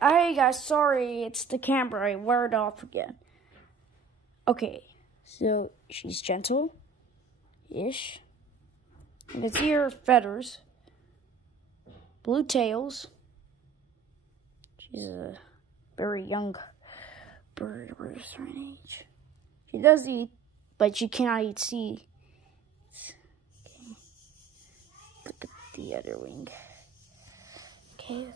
Hey guys, sorry, it's the camera. I wear it off again. Okay, so she's gentle-ish. You can see her feathers. Blue tails. She's a very young bird of a certain age. She does eat, but she cannot eat seeds. Okay. Look at the other wing. Okay.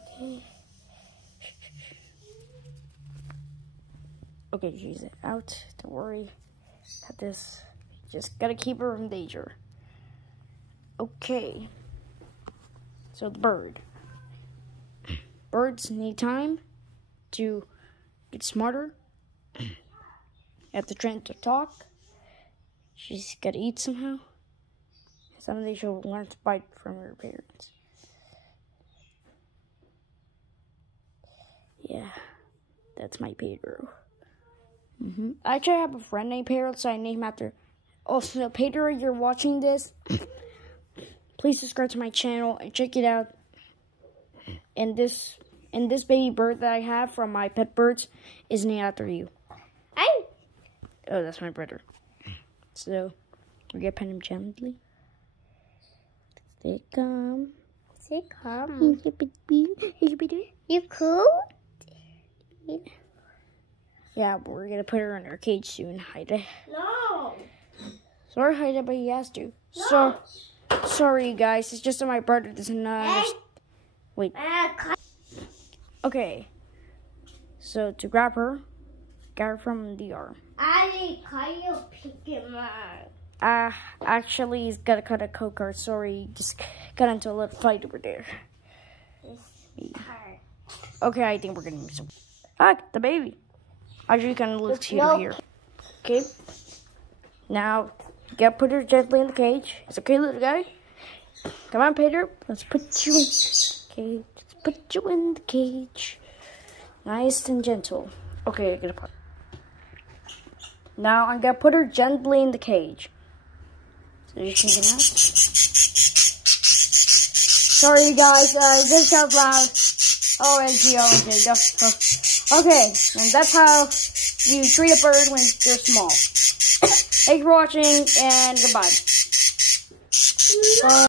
Okay, she's out. Don't worry. Got this. Just gotta keep her from danger. Okay. So the bird. Birds need time to get smarter. Have to train to talk. She's gotta eat somehow. Someday she'll learn to bite from her parents. Yeah, that's my Pedro. Actually, I have a friend named Pedro, so I named him after. Also, Pedro, you're watching this. Please subscribe to my channel and check it out. And this baby bird that I have from my pet birds is named after you. Oh, that's my brother. So, we're gonna pet him gently. Stay calm. Stay calm. You cool? Yeah, but we're gonna put her in her cage soon, Haida. No. Sorry, Haida, but he has to. No. Sorry, you guys. It's just that my brother doesn't know. Wait. Okay. So to grab her from the arm. Actually, he's gotta cut a coke card. Sorry, just got into a little fight over there. Okay, I think we're gonna need some. The baby. Actually, kind of looks cute here. Okay. Now, you gotta put her gently in the cage. It's okay, little guy. Come on, Peter. Let's put you in the cage. Let's put you in the cage. Nice and gentle. Okay, I'm gonna put. Now I'm gonna put her gently in the cage. So you can get out. Sorry, guys. This got loud. OMG. Okay, and that's how you treat a bird when they're small. Thanks for watching, and goodbye.